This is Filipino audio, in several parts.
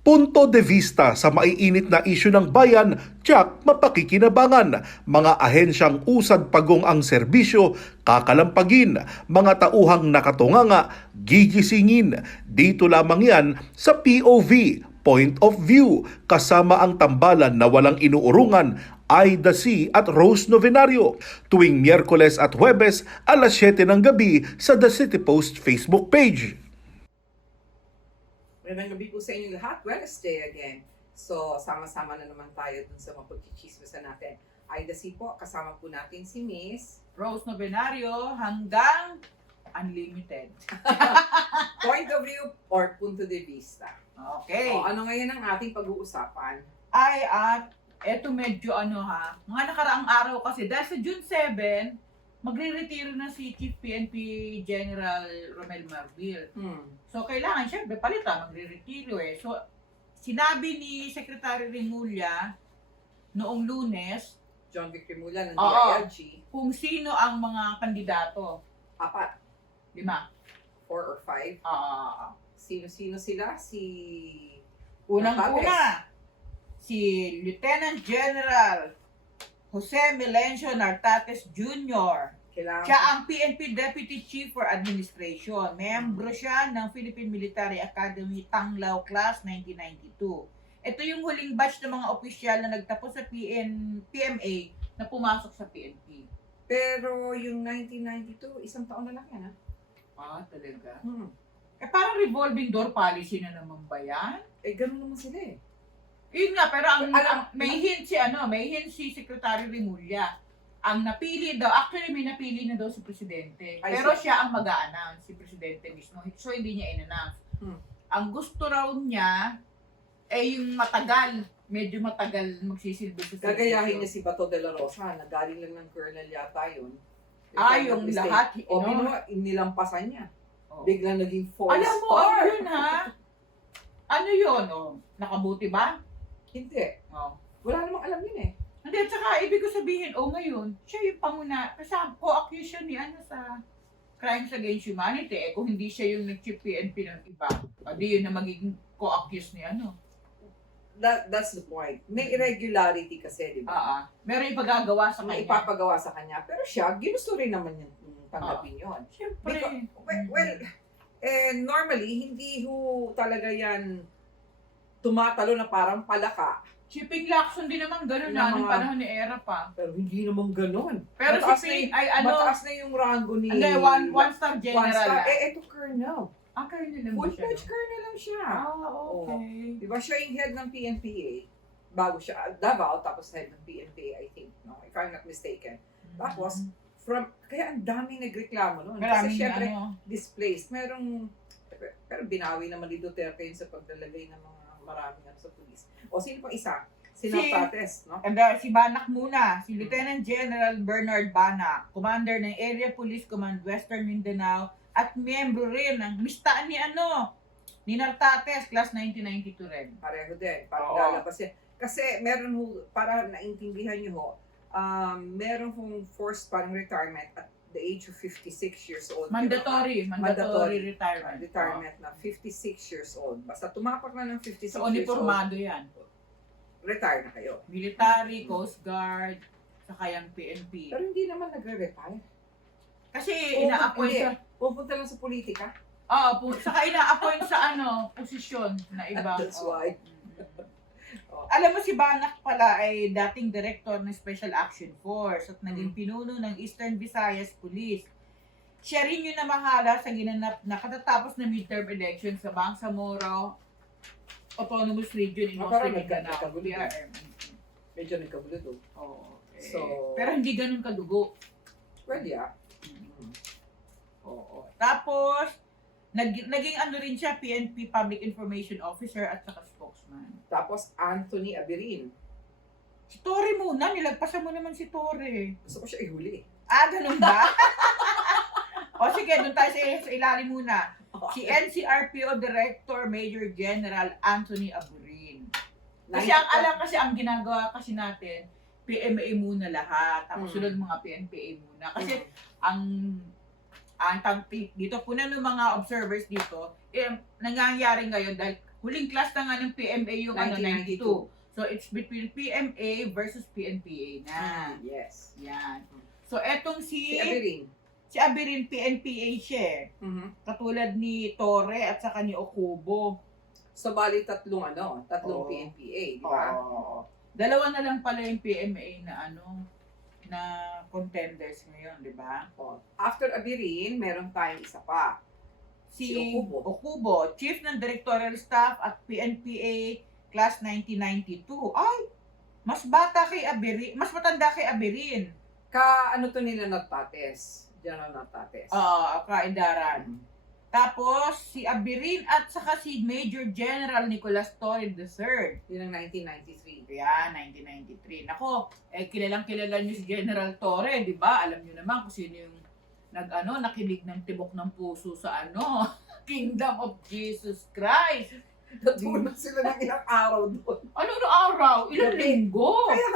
Punto de vista sa maiinit na isyu ng bayan, tiyak mapakikinabangan. Mga ahensyang usad pagong ang serbisyo, kakalampagin. Mga tauhang nakatunganga, gigisingin. Dito lamang yan sa POV, Point of View, kasama ang tambalan na walang inuurungan, Aida C. at Rose Novenario, tuwing Miyerkules at Huwebes, alas 7 ng gabi sa The City Post Facebook page. Magandang gabi po sa inyo lahat. Wednesday again. So, sama-sama na naman tayo dun sa mga pagchichismisan natin. Aida C po, kasama po natin si Miss Rose Novenario hanggang unlimited. Point of View or Punto de Vista. Okay. O, ano ngayon ang ating pag-uusapan? Ay, at eto medyo mga nakaraang araw kasi dahil sa June 7, magre-retiro na si Chief PNP General Romel Marbil. So, kailangan siyempre palitan, magre-retiro eh. So, sinabi ni Secretary Remulla noong Lunes John Vic Remulla ng Oo. DILG. kung sino ang mga kandidato. 4 5. or 5. Sino-sino sila? Nartates. Unang-una, si Lieutenant General Jose Melencio Nartates Jr. Kailangan Siya ang PNP Deputy Chief for Administration. Membro siya ng Philippine Military Academy Tanglao Class 1992. Ito yung huling batch ng mga opisyal na nagtapos sa PMA na pumasok sa PNP. Pero yung 1992, isang taon na lang yan, ha? Talaga? Hmm. Parang revolving door policy na naman ba yan? Ganun naman sila eh. Yun nga, pero may Alam- hint si Secretary Remulla. Ang napili daw, actually may napili na daw si Presidente. Ay, Pero si- siya ang mag-a-announce, si Presidente mismo. So hindi niya in-announce. Ang gusto raw niya, yung medyo matagal magsisilbi sa Gagayahin niya si Bato de la Rosa, na galing lang ng colonel yata yun. Yung lahat, O, nilampasan niya. Oh. Biglang naging 4 Alam mo, star. ano yun ha? Ano yun? Nakabuti ba? Hindi. Oh. Wala namang alam yun eh. Hindi, tsaka ibig ko sabihin, ngayon, siya yung panguna, kasi co-accuse siya ni sa crimes against humanity. Kung hindi siya yung nag-chief PNP ng iba, di yun na magiging co-accuse ni That's the point. May irregularity kasi, di ba? Meron ipagagawa sa May kanya. ipapagawa sa kanya. Pero siya, ginusto rin naman yung tanggapin yun. Siyempre. Normally, hindi ho talaga yan tumatalo na parang palaka. Shipping Lacson din naman gano'n na, nung panahon ni Era pa. Pero hindi naman ganun. Pero Mataas si na yung- mataas na yung rango ni... Hindi, one-star One general. star. Ito colonel. Colonel lang ba siya? Full-fledged colonel lang siya. Okay. Di ba siya yung head ng PNPA? Bago siya, Davao, tapos head ng PNPA, I think. No? If I'm not mistaken. Tapos, kaya ang daming nagreklamo noon. Kasi syempre, displaced. Pero binawi naman ni Duterte yun sa paglalagay ng mga maraming sa pulis. O sino pang isa? Si Nartates, no? Si Banak muna, si Lieutenant General Bernard Banak, Commander ng Area Police Command Western Mindanao, at miyembro rin ng mistaan ni Nartates, class 1992 rin. Pareho din. Parang Oo. lalabas yan. Kasi meron para naintindihan nyo ho, meron hong forced parang retirement at the age of 56 years old. Mandatory retirement. Retirement na 56 years old. Basta tumapak na ng 56 So, years old, uniformado yan. retire na kayo. Military, Coast Guard, saka yung PNP. Pero hindi naman nagre-retire. Kasi ina-appoint Hindi. sa... Pupunta lang sa politika. Saka ina-appoint sa posisyon na iba. That's why. Alam mo si Banak pala ay dating director ng Special Action Force at naging pinuno ng Eastern Visayas Police. Siya rin yung namahala sa ginanap na katatapos na midterm election sa Bangsamoro Autonomous Region in Parang Western Mindanao. nagkagulo din. PRM. Medyo nagkabulo doon. Okay. So- Pero hindi ganun kadugo. Pwede Oo. Tapos, naging rin siya, PNP Public Information Officer at saka spokesman. Tapos Anthony Abirin. Si Torre muna, nilagpasan mo naman si Torre. Gusto ko siya ihuli. Ganun ba? O sige, doon tayo sa ilalim muna. Si NCRPO Director Major General Anthony Aburin. Kasi ang ginagawa kasi natin, PMA muna lahat, tapos sunod mga PNPA muna. Kasi dito po na ng mga observers dito, nangyayari ngayon dahil Huling class na nga ng PMA yung 1992. 92. So, it's between PMA versus PNPA na. Yes. Yan. So, etong Si Abirin. si Abirin, PNPA siya eh. Katulad ni Torre at saka ni Okubo. So, bali tatlong Oo. PNPA, di ba? Oo. Dalawa na lang pala yung PMA na na contenders ngayon, di ba? After Abirin, meron tayong isa pa. Si Si Okubo. Okubo, Chief ng Directorial Staff at PNPA Class 1992. Ay, mas bata kay Abirin, mas matanda kay Abirin. Ano to nila Natates? General Natates. Kaindaran. Tapos, si Abirin at saka si Major General Nicolas Torre III. Yun ang 1993. Yan, 1993. Nako, kilalang kilala niyo si General Torre, di ba? Alam niyo naman kung sino yung nakilig ng tibok ng puso sa Kingdom of Jesus Christ. Natulog sila ng ilang araw doon. Ano araw? Ilang Gabi. linggo? Kaya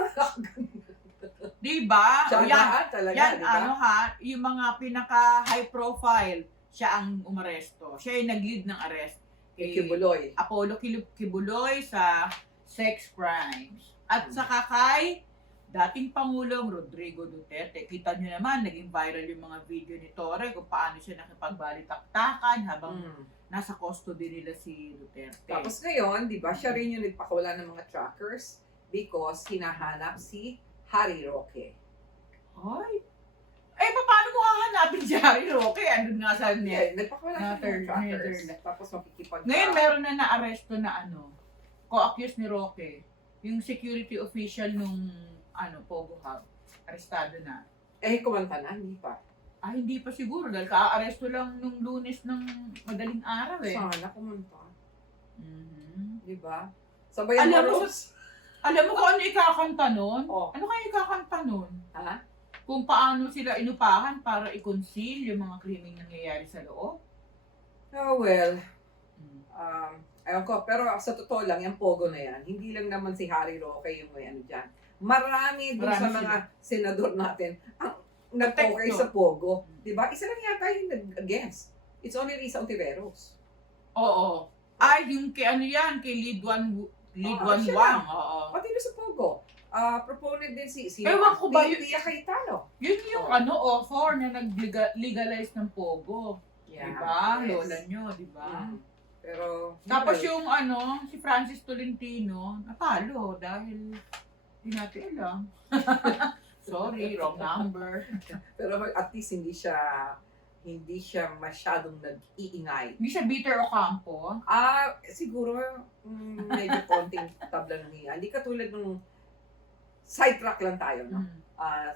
Di ba? O, yan, talaga, yan, di ba? yung mga pinaka high profile, siya ang umaresto. Siya yung nag-lead ng arrest. Kay Kibuloy. Apollo Kibuloy sa sex crimes. At saka kay dating Pangulong Rodrigo Duterte. Kita nyo naman, naging viral yung mga video ni Torre kung paano siya nakipagbalitaktakan habang nasa custody nila si Duterte. Tapos ngayon, di ba, siya rin yung nagpakawala ng mga trackers because hinahanap si Harry Roque. Ay! Paano mo hahanapin si Harry Roque? Andun nga sa net. Nagpakawala siya ng mga trackers. Tapos Ngayon meron na na-aresto na co-accused ni Roque. Yung security official nung Pogo Hub. Arestado na. Kumanta na, hindi pa. Hindi pa siguro dahil ka-aresto lang nung Lunes ng madaling araw eh. Sana kumanta. Mhm. Di ba? Sabayan Alam mo, mo, Rose. Alam mo kung ano ikakanta nun? Oh. Ano kaya ikakanta nun? Ha? Kung paano sila inupahan para i-conceal yung mga krimeng nangyayari sa loob? Oh, well, ayun ko, pero sa totoo lang, yung Pogo na yan, hindi lang naman si Harry Roque yung may dyan. Marami dun sa Marami mga senador natin ang nag-okay sa Pogo. Di ba? Isa lang yata yung nag-against. It's only Risa Ontiveros. Oo. Yung kay kay Lidwan siya Wang. lang. Oo. Pati doon sa Pogo. Proponent din si Ewan ko ba Tia Cayetano. Yun yung offer na nag-legalize ng Pogo. Diba? yes. Lola nyo, diba? Pero, Tapos yung si Francis Tolentino, napalo dahil hindi natin alam. Sorry, wrong number. pero at least hindi siya masyadong nag-iingay. Hindi siya Peter Ocampo. Siguro medyo konting tabla ng hiya. Hindi katulad nung sidetrack lang tayo, no?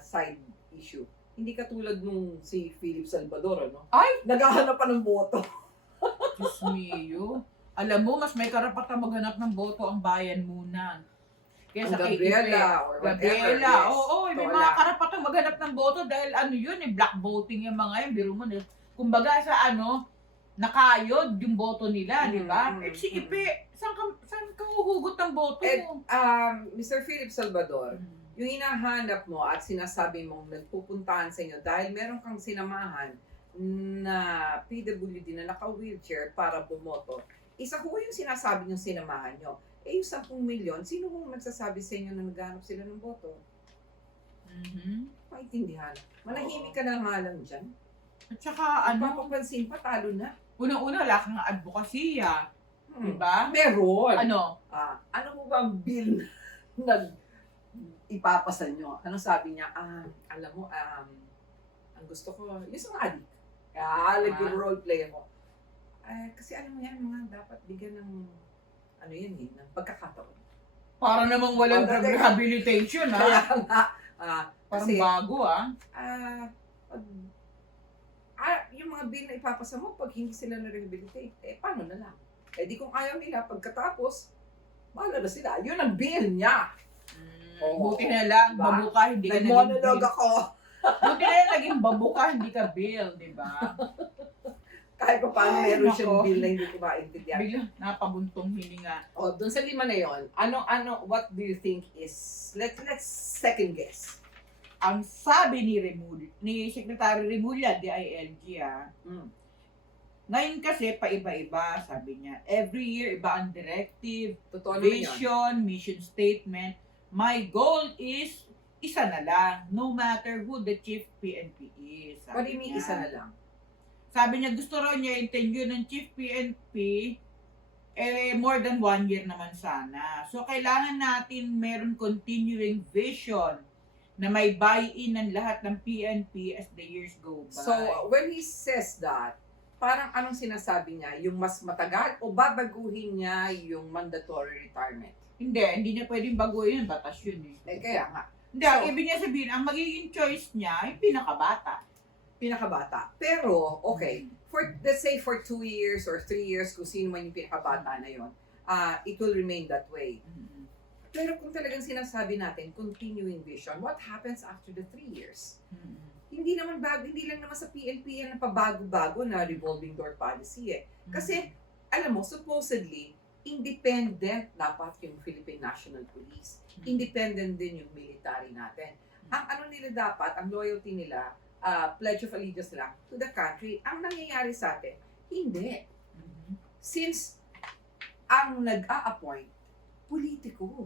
Side issue. Hindi katulad nung si Philip Salvador, no? Ay! Naghahanap pa ng boto. Diyos mio. Alam mo, mas may karapatang maghanap ng boto ang bayan muna. Kesa Ang kay Gabriela Ipe. or whatever. Gabriela. Yes. Oo, may Totoo mga lang. karapatang maghanap ng boto dahil black voting yung mga yun. Biro mo na. Kumbaga sa nakayod yung boto nila, di ba? Si Ipe, saan ka huhugot ng boto mo? Mr. Philip Salvador, yung hinahanap mo at sinasabi mong nagpupuntahan sa inyo dahil meron kang sinamahan na PWD na naka-wheelchair para bumoto, isa ko yung sinasabi yung sinamahan nyo. Yung 10 milyon, sino kung nagsasabi sa inyo na naghanap sila ng boto? Maintindihan. Manahimik ka na nga lang dyan. At saka Papapansin pa, talo na. unang-una wala kang advokasya. Di ba? Meron. Ano? Ano po ba ang bill na ipapasa nyo? Anong sabi niya? Alam mo, ang gusto ko, yung sa mga adik. Nag-role play ako. Kasi alam mo yan, mga dapat bigyan ng, ng pagkakataon. Para namang walang drug rehabilitation, Kaya ha? nga, Parang kasi, bago, ha? yung mga bill na ipapasa mo, pag hindi sila na-rehabilitate, paano na lang? Di kung ayaw nila, pagkatapos, bahala na sila. Yun ang bill niya. Oo. Buti na lang, Diba? babuka, hindi ka naging Nag-monologue bill. ako. Buti na lang, naging babuka, hindi ka bill, di ba? Kahit pa paano Ay, meron siyang nako. bill na hindi ko maintindihan. Biglang napabuntong hininga. Doon sa 5 na yon, what do you think is, let's second guess. Ang sabi ni Secretary Remulla, DILG, Ngayon kasi, paiba-iba, sabi niya. Every year, iba ang directive, Totoo naman yun. vision, mission statement. My goal is, isa na lang, no matter who the chief PNP is. What do you mean, isa na lang? Sabi niya, gusto raw niya yung tenure ng chief PNP, more than 1 year naman sana. So, kailangan natin meron continuing vision na may buy-in ng lahat ng PNP as the years go by. So, when he says that, parang anong sinasabi niya? Yung mas matagal o babaguhin niya yung mandatory retirement? hindi niya pwedeng baguhin yun, batas yun eh. Eh, kaya nga. Hindi, ang ibig niya sabihin, ang magiging choice niya, yung pinakabata. Pinakabata. Pero, okay, let's say for 2 years or 3 years, kung sino man yung pinakabata na yun, it will remain that way. Pero kung talagang sinasabi natin, continuing vision, what happens after the 3 years? Hindi naman bago, hindi lang naman sa PNP yan na pabago-bago na revolving door policy eh. Kasi, alam mo, supposedly, independent dapat yung Philippine National Police. Independent din yung military natin. Ang ano nila dapat, ang loyalty nila, pledge of allegiance nila to the country. Ang nangyayari sa atin, hindi. Since ang nag-a-appoint, politiko.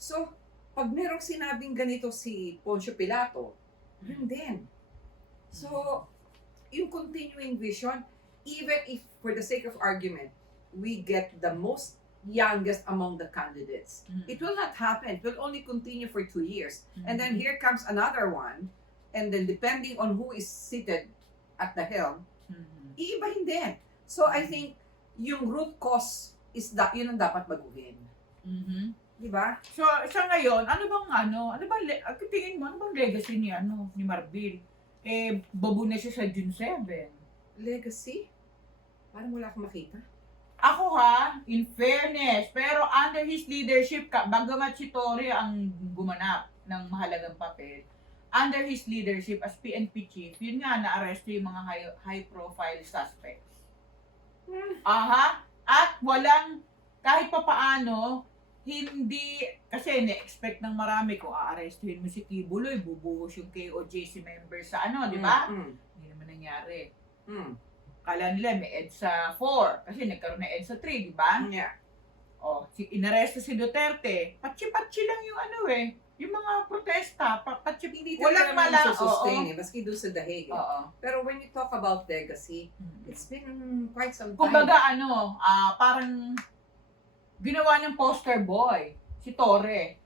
So, pag merong sinabing ganito si Poncio Pilato, yun din. So, yung continuing vision, even if for the sake of argument, we get the most youngest among the candidates, it will not happen. It will only continue for 2 years. And then here comes another one, and then depending on who is seated at the helm, iibahin din. So, I think yung root cause is that yun ang dapat baguhin. Di ba? So, sa ngayon, ano bang tingin mo, ano bang legacy ni Marbil? Babu na siya sa June 7. Legacy? Parang wala akong makita. Ako in fairness, pero under his leadership, bagamat si Torre ang gumanap ng mahalagang papel, under his leadership as PNP chief, yun nga, na-arresto yung mga high-profile suspects. At walang, kahit papaano, hindi, kasi na-expect ng marami kung aarestuhin mo si Kibuloy, bubuhos yung KOJC members sa di ba? Hindi naman nangyari. Kala nila may EDSA 4, kasi nagkaroon ng EDSA 3, di ba? Yeah. Inaresto si Duterte, patsi-patsi lang yung yung mga protesta, Hindi walang talaga naman mala, sustain maski doon sa Dahig. Oo. Pero when you talk about legacy, it's been quite some time. Kumbaga parang ginawa niyang poster boy, si Torre,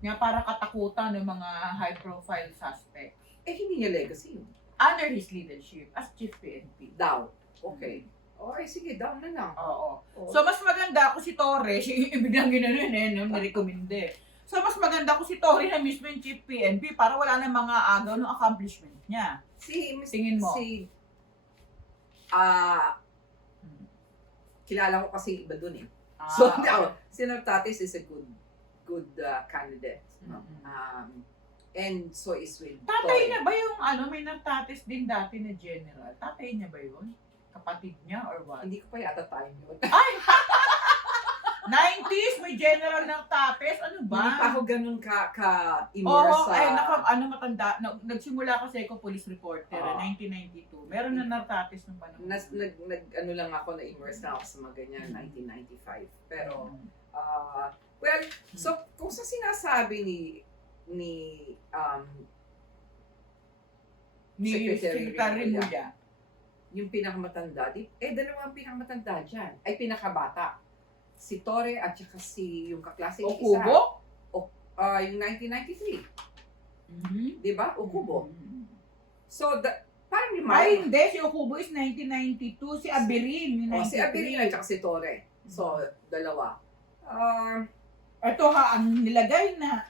nga para katakutan ng mga high-profile suspects. Hindi niya legacy yun. Under his leadership as chief PNP. Daw. Okay. Okay, sige, down na lang. Oo. So, mas maganda kung si Torre, siya yung biglang ginanon nirekomende. So, mas maganda kung si Torre na mismo yung chief PNP para wala na mga agaw ng accomplishment niya. Tingin mo? Kilala ko kasi iba dun eh. So, si Nartates is a good candidate. And so is with Tatay niya ba yung may Nartates din dati na general? Tatay niya ba yun? Kapatid niya or what? Hindi ko pa yata time yun. Ay! 90s, may general Nartates? Ano ba? Hindi pa ako ganun ka-immerse sa... matanda. Nagsimula kasi ako police reporter, 1992. Meron na Nartates nung panahon. Lang ako, na-immerse na ako sa mga ganyan, 1995. Pero, well, so, kung sa sinasabi ni Secretary Remulla, yung pinakamatanda, dalawang pinakamatanda dyan, ay pinakabata. Si Torre at saka yung kaklase ni isa. Okubo? Yung 1993. Di ba? Okubo. So, parang yung hindi. Si Okubo is 1992. Si Aberin, yung 93. Si Aberin at saka si Torre. So, dalawa. Ito ang nilagay na,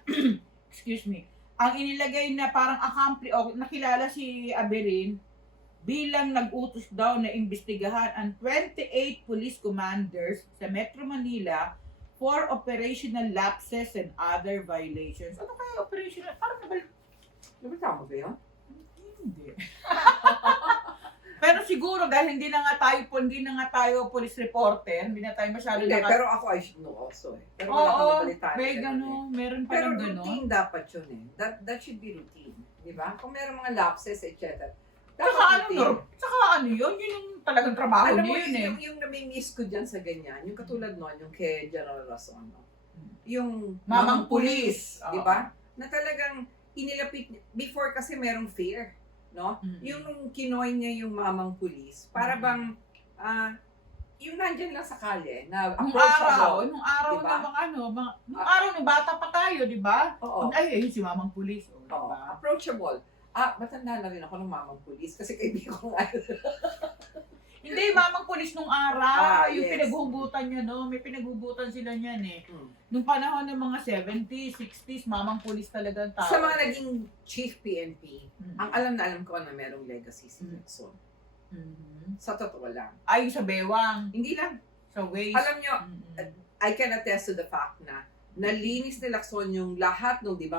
excuse me, ang inilagay na parang nakilala si Aberin bilang nag-utos daw na imbestigahan ang 28 police commanders sa Metro Manila for operational lapses and other violations. Ano kaya operational? Parang Nabitama ba yun? Hindi. Pero siguro dahil hindi na nga tayo police reporter, hindi na tayo masyado pero ako I should know also eh. Pero wala akong nabalitaan. Meron pa pero ng gano'n. routine dapat yun eh. That should be routine. Di ba? Kung meron mga lapses, etc. Saka ano, routine. saka ano yun yung talagang trabaho Alam mo, niya yun eh. yung nami-miss ko dyan sa ganyan, yung katulad nun, yung kay General Rason, no? Yung Mamang mamang pulis, pulis. di ba? Na talagang inilapit niya. Before kasi merong fear, no? Mm. Yung nung kinoy niya yung mamang pulis, para bang, yung nandyan lang sa kalye, na Nung araw Diba? na nung araw na bata pa tayo, di ba? Oo. Ay, ayun si mamang pulis. Oh, di Oo, ba? approachable. Matanda na rin ako ng mamang pulis kasi kaibigan ko nga. Hindi, mamang pulis nung araw. Yung Yes. pinaghugutan niya, no? May pinaghugutan sila niyan eh. Hmm. Nung panahon ng mga 70s, 60s, mamang pulis talaga ang tawag. Sa mga naging chief PNP, Mm. ang alam na alam ko na merong legacy si Mm. Lacson. Mhm. Sa totoo lang. Ay, yung sa bewang, Hindi lang. sa waist. Alam nyo, Mhm. I can attest to the fact na nalinis ni Lacson yung lahat ng, di ba,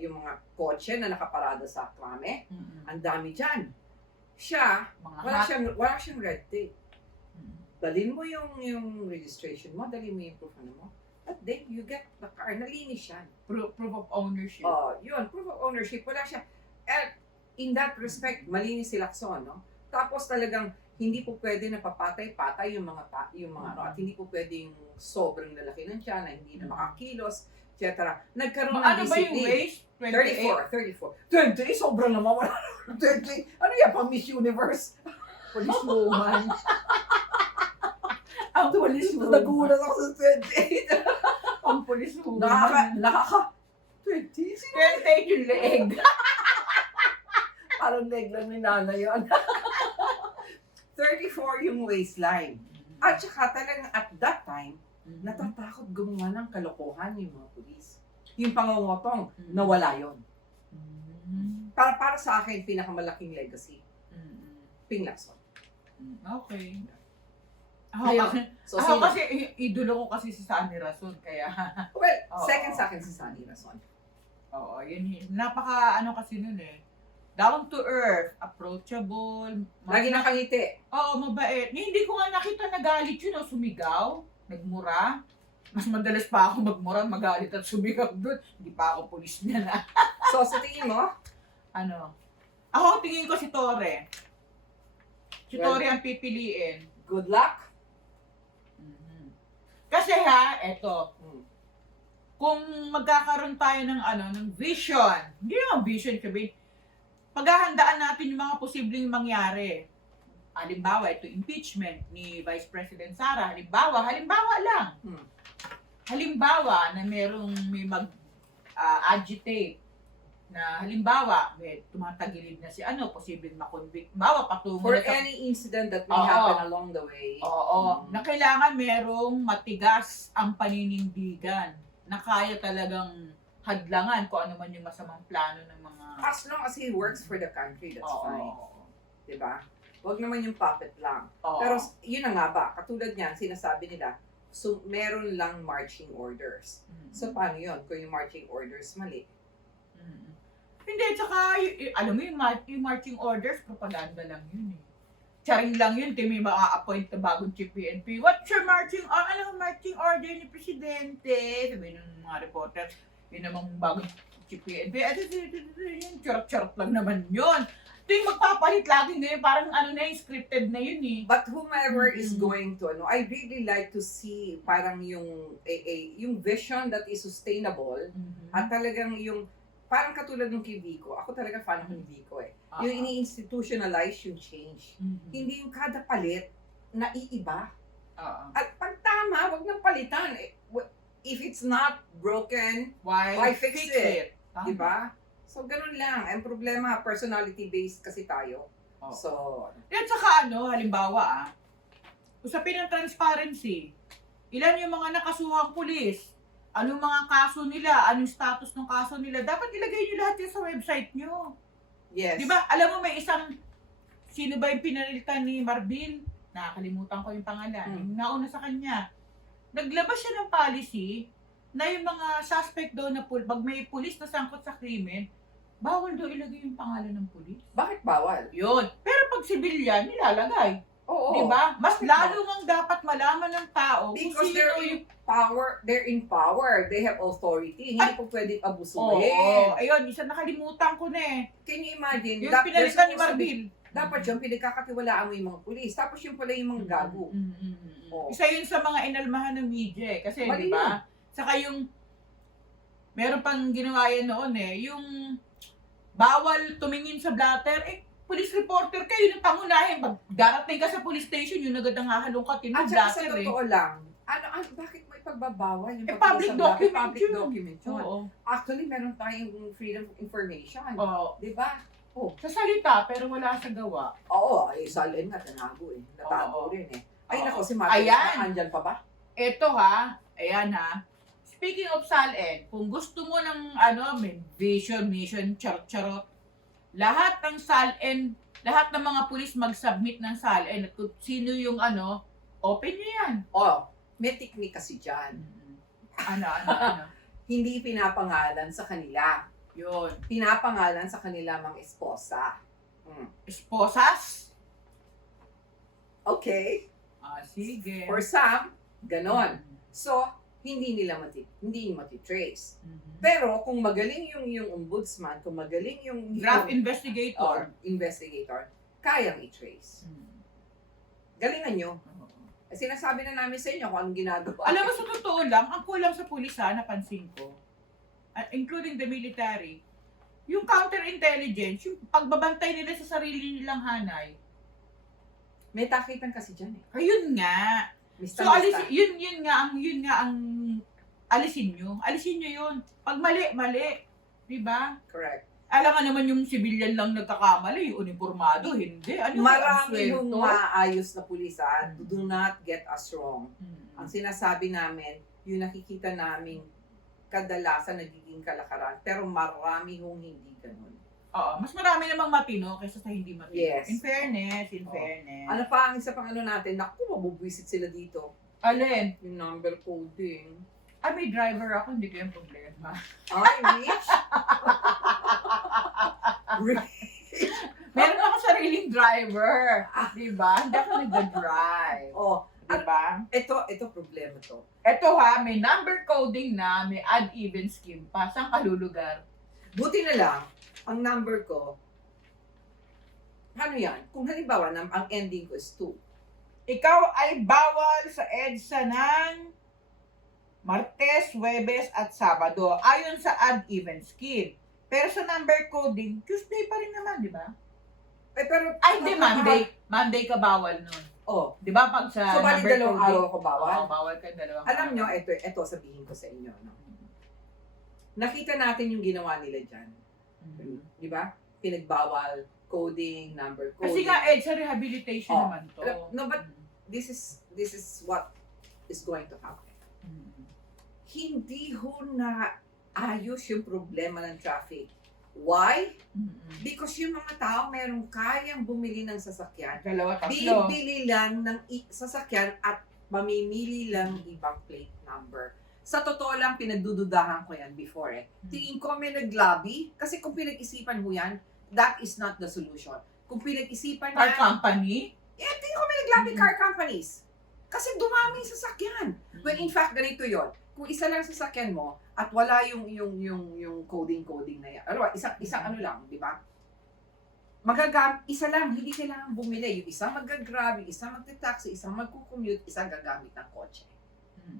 yung mga kotse na nakaparada sa Klame. Mhm. Ang dami dyan. Siya, Mga wala siyang red tape. Mhm. Dalhin mo yung registration mo, dalhin mo yung proof mo. But then, you get the car. Nalinis yan. Proof of ownership. Yun, proof of ownership. Wala siya. And in that respect, malinis si Lacson, no? Tapos talagang hindi po pwede na papatay-patay yung mga ano, at hindi po pwedeng sobrang lalaki ng tiyan na hindi na makakilos, etc. Nagkaroon ng Ano ba yung discipline. waist? 34. 20, sobrang naman. Wala 20. Ano yan, pang Miss Universe? Police woman. Ang police woman. Nagulat ako sa 28. Ang police woman. Nakaka 20? Sino? 28 yung leeg. Parang leg lang ni Nana yun. 34 yung waistline. At saka talagang at that time, natatakot gumawa ng kalokohan yung mga pulis. Yung pangungotong, nawala yon. Para sa akin, pinakamalaking legacy. Ping Lacson. Okay. Ngayon, so, Ako sino? kasi, idolo ko kasi si Sunny Rason, kaya, Well, Oo. second sa akin si Sunny Rason. oo, yun. Napaka, kasi nun eh. Down to earth, approachable. Lagi nakangiti. Oo, mabait. Hindi ko nga nakita nagalit yun o sumigaw, nagmura. Mas madalas pa ako magmura, magalit at sumigaw doon. Hindi pa ako pulis niya na. So, sa tingin mo, Ano? Ako tingin ko si Torre. Si Well, Torre ang pipiliin. good luck. Mhm. Kasi ha, eto, Hmm. kung magkakaroon tayo ng ng vision, hindi naman vision sabihin, paghahandaan natin yung mga posibleng mangyari. Halimbawa, ito impeachment ni Vice President Sara. Halimbawa lang. Hmm. Halimbawa na may mag-agitate na halimbawa, may tumatagilid na si posibleng makonvict. Halimbawa, patungo For na sa... any incident that may Oo. happen along the way. Oo, na kailangan merong matigas ang paninindigan na kaya talagang hadlangan kung ano man yung masamang plano ng mga... As long as he works for the country, that's Oo. fine. Diba? Huwag naman yung puppet lang. Oo. Pero yun na nga ba, katulad niyan, sinasabi nila, so meron lang marching orders. Mm. So paano yun? Kung yung marching orders mali. Mm. Hindi, tsaka, alam mo yung marching orders, propaganda lang yun eh. Charing lang yun, may maa-appoint na bagong chief PNP. What's your marching order ni Presidente? Sabi ng mga reporters, yun namang bagong chief PNP. Yun, charot-charot lang naman yun. Ito yung magpapalit lagi ngayon, parang scripted na yun eh. But whomever is Mhm. going to, I really like to see parang yung vision that is sustainable at talagang yung, parang katulad ng kay Vico. Ako talaga fan ako ni Vico eh. Yung ini-institutionalize yung change. Hindi yung kada palit na iiba. At pag tama, wag nang palitan. If it's not broken, Why fix it? Tama. di ba? So, ganun lang. Ang problema, personality-based kasi tayo. Oo. So, At saka halimbawa usapin ng transparency. Ilan yung mga nakasuhang pulis? Anong mga kaso nila? Anong status ng kaso nila? Dapat ilagay nyo lahat yan sa website nyo. yes. Di ba? Alam mo may isang, sino ba yung pinalitan ni Marvin? Nakakalimutan ko yung pangalan. Yung nauna sa kanya. Naglabas siya ng policy na yung mga suspect daw na pag may pulis na sangkot sa krimen, bawal daw ilagay yung pangalan ng pulis. Bakit bawal? Yun. Pero pag civilian, nilalagay. Oo. Di ba? Mas Bakit lalo ngang dapat malaman ng tao Because kung they're sino yung... in power. They have authority. Hindi po pwedeng Oo, abusuhin. ayun, isa nakalimutan ko na eh. Can you imagine? Yung pinalitan ni Marbil. Dapat yung pinagkakatiwalaan mo yung mga pulis. Tapos yung pala yung mga gago. Oo. Isa yun sa mga inalmahan ng media eh. Kasi, Mali di ba? Saka yung, meron pang ginawa yan noon eh, yung bawal tumingin sa blatter, police reporter kayo yung pangunahin. Pag darating ka sa police station, yun agad ang hahalongkatin ng At saka sa blatter eh. totoo lang, bakit may pagbabawal? Yung Public document public yun. document yun. Oo. Actually, meron tayong freedom of information. Oo. Di ba? Sa salita, pero wala sa gawa. Oo, salin nga, tanago eh. Natago Oo. rin eh. Ay, Oo. nako, si Martin, Ayan. andyan pa ba? Eto ayan ha. Speaking of SALN, kung gusto mo ng may vision, mission, charot-charot, lahat ng SALN, lahat ng mga pulis mag-submit ng SALN at kung sino yung open nyo yan. Oh, may technique kasi dyan. Ano. Hindi pinapangalan sa kanila. Yun. Pinapangalan sa kanila mga esposa. Esposas? Okay? Sige. For some, ganon. So, hindi mati-trace. Pero kung magaling yung ombudsman, kung magaling yung Draft investigator. investigator, kayang i-trace. Galingan nyo. Sinasabi na namin sa inyo kung anong ginagawa. Alam mo, sa totoo lang, ang kulang sa pulis napansin ko, including the military, yung counterintelligence, yung pagbabantay nila sa sarili nilang hanay. May takitan kasi dyan eh. Ayun nga. Mista, So, yun nga ang alisin nyo. Alisin nyo yun. Pag mali. Diba? Correct. Alam nga naman yung civilian lang nagkakamali, yung uniformado, hindi. Ano Marami ang yung sweldo? maayos na pulisan. Do not get us wrong. Mm. Ang sinasabi namin, yung nakikita namin kadalasan nagiging kalakaran. Pero marami hong hindi ganun. Oo, mas marami namang matino kaysa sa hindi matino. Yes. In fairness. Ano pa ang isa pang natin? Naku, mabubwisit sila dito. Alin? Yung number coding. May driver ako, hindi ko yung problema. Ay, Rich! Meron ako sariling driver. Diba? Hindi ako nag-drive. Oh, Diba? ito problema to. Ito may number coding na, may odd-even scheme pa. Saan ka lulugar? Buti na lang, ang number ko, ano yan? Kung halimbawa, ang ending ko is 2. Ikaw ay bawal sa EDSA ng Martes, Huwebes at Sabado ayon sa odd-even scheme. Pero sa number coding, Tuesday pa rin naman, di ba? Pero, Hindi, Monday. Monday ka bawal nun. Oh, Di ba pag sa so bali number dalawang coding? araw ko bawal? Oo, bawal ka dalawang Alam araw. nyo, ito sabihin ko sa inyo. No? Nakita natin yung ginawa nila dyan. Mhm. Di ba? Pinagbawal, coding, number coding. Kasi nga, EDSA rehabilitation Oh. naman to. No, but this is what is going to happen. Mhm. Hindi ho na ayos yung problema ng traffic. Why? Mhm. Because yung mga tao merong kayang bumili ng sasakyan. Dalawa, tatlo. Bibili lang ng sasakyan at mamimili lang ng ibang plate number. Sa totoo lang, pinagdududahan ko yan before eh. Tingin ko may naglabi. Kasi kung pinag-isipan mo yan, that is not the solution. Kung pinag-isipan Car yan, company? tingin ko may naglabi car companies. Kasi dumami yung sasakyan. When in fact, ganito yon. Kung isa lang sasakyan mo at wala yung coding na yan. Ano, isang ano lang, di ba? Isa lang, hindi kailangan bumili. Yung isang mag-grab, yung isang magte-taxi, isang magkukommute, isang gagamit ng kotse.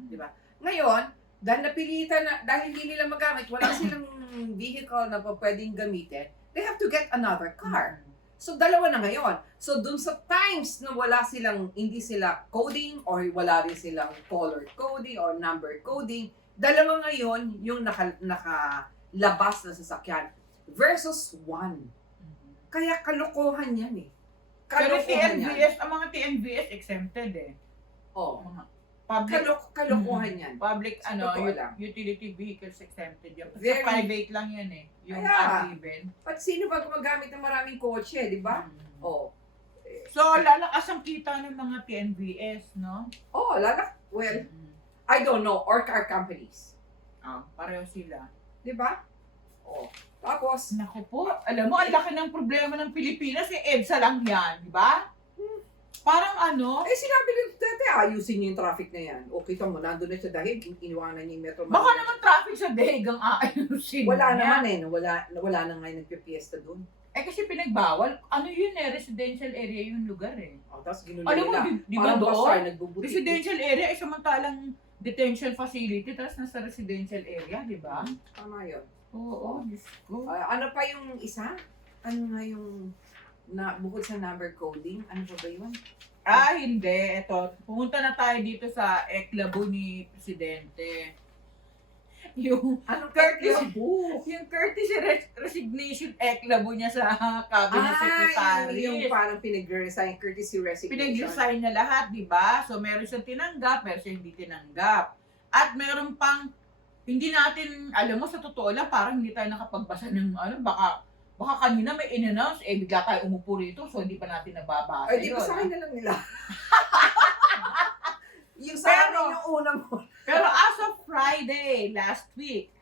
Di ba? Ngayon, dahil hindi nila magamit, wala silang vehicle na pwedeng gamitin, they have to get another car. So, dalawa na ngayon. So, dun sa times na hindi sila coding or wala rin silang color coding or number coding, dalawa ngayon yung nakalabas na sasakyan versus 1. Kaya kalokohan yan eh. Pero Kalokohan yan. ang mga TNVS exempted eh. Oh, Mga public, kalokohan yan. public Sa totoo lang. utility vehicles exempted yan. Sa Very- private lang yan eh. Yung Kaya, uneven. At sino ba gumagamit ng maraming kotse, di ba? Oh. So, lalakas ang kita ng mga TNVS, no? Oh, well, I don't know, or car companies. Pareho sila. Di ba? Oh. Tapos, Naku po, alam mo, ang laki ng problema ng Pilipinas, EDSA lang yan, di ba? Parang ano, Eh, sinabi ni Duterte, ayusin niyo yung traffic na yan. O, kita mo, nandun na siya dahil iniwanan niya yung Metro baka Manila. naman traffic sa Degang aayusin Wala niya. naman eh. Wala na nga yung nagpipiesta doon. Eh kasi pinagbawal. Ano yun eh, residential area yung lugar eh. O, tapos ginulo Alam mo, nila. di ba Parang doon? bazaar, nagbubutik. Residential area ay samantalang detention facility, tapos nasa residential area, di ba? Tama yun. Oo, Diyos ko. Ano pa yung isa? Ano nga yung bukod sa number coding? Ano pa ba yun? Hindi. Ito, pumunta na tayo dito sa eklabo ni Presidente. Yung Anong Curtis- eklabo? yung courtesy resignation eklabo niya sa cabinet secretary. Yung parang pinag-resign, courtesy resignation. Pinag-resign na lahat, di ba? So, meron siyang tinanggap, meron siyang hindi tinanggap. At meron pang, hindi natin, alam mo, sa totoo lang, parang hindi tayo nakapagbasa ng, baka kanina may in-announce, bigla tayo umupo rito, so hindi pa natin nababasa. Ay, di ba yun, sa ah. akin na lang nila? Yung sa Pero- akin yung una mo. Pero as of Friday, last week,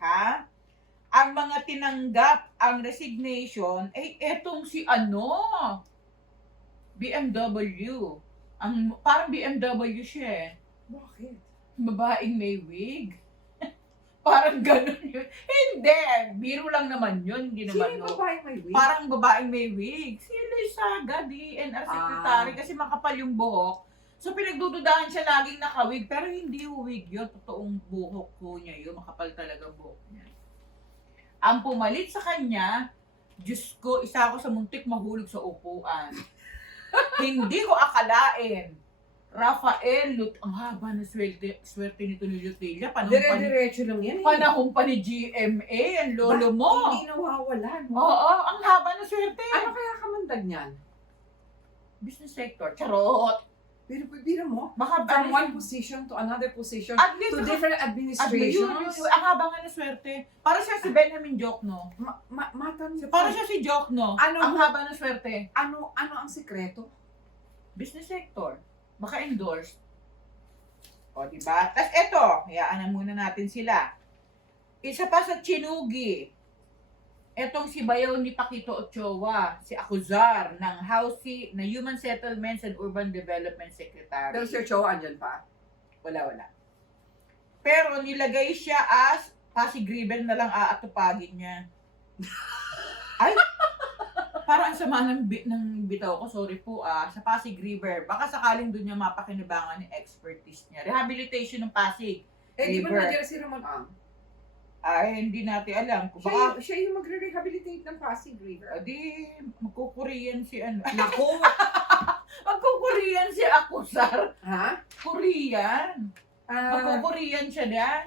ang mga tinanggap ang resignation, etong si BMW. Parang BMW siya eh. Bakit? Babaeng may wig. Parang ganun yun. Hindi, biro lang naman yun. Hindi Sino naman yung no. babae may wig? Parang babaeng may wig. Si Luis Saga, DNR secretary, kasi makapal yung buhok. So pinagdududahan siya laging nakawig, pero hindi wig yun. Totoong buhok ko niya yun. Makapal talaga buhok niya. Ang pumalit sa kanya, Diyos ko, isa ako sa muntik mahulog sa upuan. Hindi ko akalain. Rafael ang haba na swerte nito ni Lutilla. Dire-diretso lang yan eh. Panahon pa ni GMA, ang lolo mo. Hindi nawawalan. Oo, ang haba na swerte. Ano kaya kamandag niyan? Business sector, charot. Pero biro mo, Baka from ano, one position to another position, at least to different yun, administrations. ang haba nga na swerte. Para siya si Benjamin Jokno. Matanong Para siya si Jokno. Ano Ang mo- haba na swerte. ano ang sekreto? Business sector. Baka endorsed. O, diba? Tapos eto, hayaan na muna natin sila. Isa pa sa Chinugi. Etong si Bayaw ni Paquito Ochoa, si Acuzar ng Human Settlements and Urban Development Secretary. Pero Sir Cho, andyan pa. Wala. Pero nilagay siya as Pasig River na lang aatupagin niya. Ay! Parang ang sama ng bitaw ko, sorry po sa Pasig River. Baka sakaling doon niya mapakinabangan yung expertise niya. Rehabilitation ng Pasig. Eh, di ba River. nandiyan si Ramon Ang? Ay, hindi natin alam. Kung baka, Siya yung magre-rehabilitate ng Pasig River. di, magkukuriyan si ano. Naku! Magkukuriyan si Acuzar. Ha? Korean. Magkukuriyan siya yan.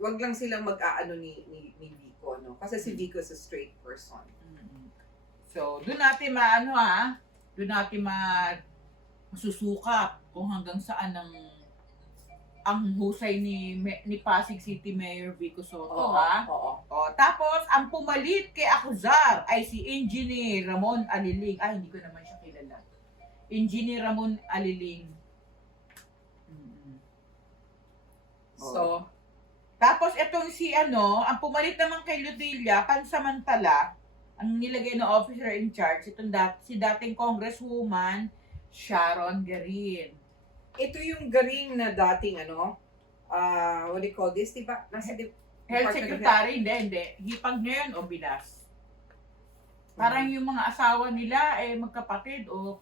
wag lang silang mag-aano ni Vico, no? Kasi si Vico is a straight person. So, doon natin doon natin masusukap kung hanggang saan ang husay ni Pasig City Mayor Vico Soto, Oo. O, tapos, ang pumalit kay Acuzar ay si Engineer Ramon Aliling. Ay, hindi ko naman siya kilala. Engineer Ramon Aliling. So, Tapos, itong ang pumalit naman kay Lutilla, pansamantala, ang nilagay na officer in charge, si dating Congresswoman Sharon Garin. ito yung galing na dating what do you call this? Diba? Nasa Health Secretary, hindi. Hipag niya yun o bilas. Parang yung mga asawa nila magkapatid o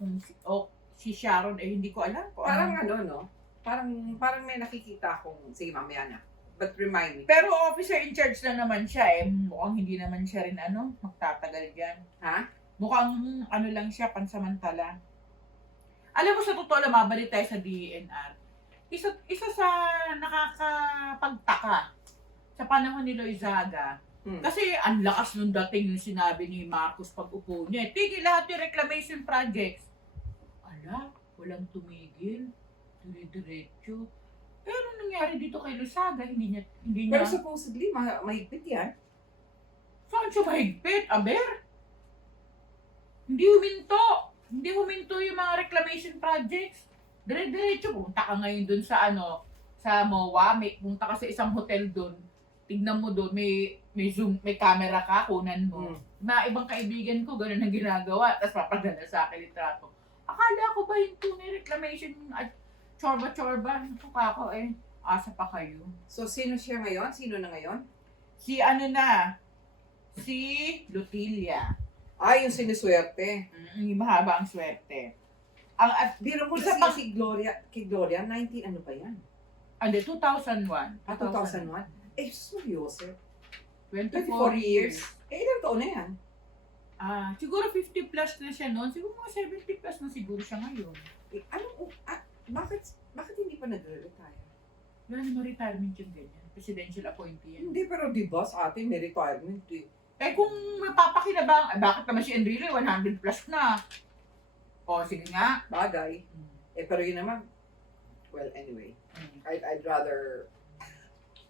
si Sharon hindi ko alam kung Parang ano. Parang may nakikita akong, sige mamaya na. But remind me. Pero officer in charge na naman siya mukhang hindi naman siya rin magtatagal diyan. Ha? Mukhang lang siya pansamantala. Alam mo, sa totoo lang, mabalik tayo sa DNR. Isa sa nakakapagtaka sa panahon ni Loizaga. Kasi ang lakas nung dating yung sinabi ni Marcos pag upo niya. Tigil lahat yung reclamation projects. Walang tumigil. Dire-diretso. Pero nangyari dito kay Loizaga, hindi niya... Pero supposedly, mahigpit yan. Saan siya mahigpit? Aber? Hindi huminto yung mga reclamation projects. Dire-diretso, pumunta ka ngayon dun sa sa MOA, punta ka sa isang hotel dun. tignan mo doon, may zoom, may camera ka, kunan mo. Mm. Na ibang kaibigan ko, ganun ang ginagawa, tapos papadala sa akin litrato. Akala ko ba yung tunay reclamation at chorba-chorba? Naku kako asa pa kayo. So, sino siya ngayon? Sino na ngayon? Si ano na, si Lutilia. Yung siniswerte. Yung mahaba ang swerte. Ang at Biro mo Isa na pang- si Gloria, 19, ano ba yan? 2001. 2001? Seryoso? 24 24 years? Ilang taon na yan? Siguro 50 plus na siya noon. Siguro mga 70 plus na siguro siya ngayon. Bakit hindi pa nagre-retire? Wala naman retirement yung ganyan. Presidential appointee yan. Hindi, pero di ba sa atin may retirement eh. Kung mapapakinabang, bakit naman si Enrile 100 plus na? O, sige nga. Bagay. Pero yun naman, well, anyway, I'd rather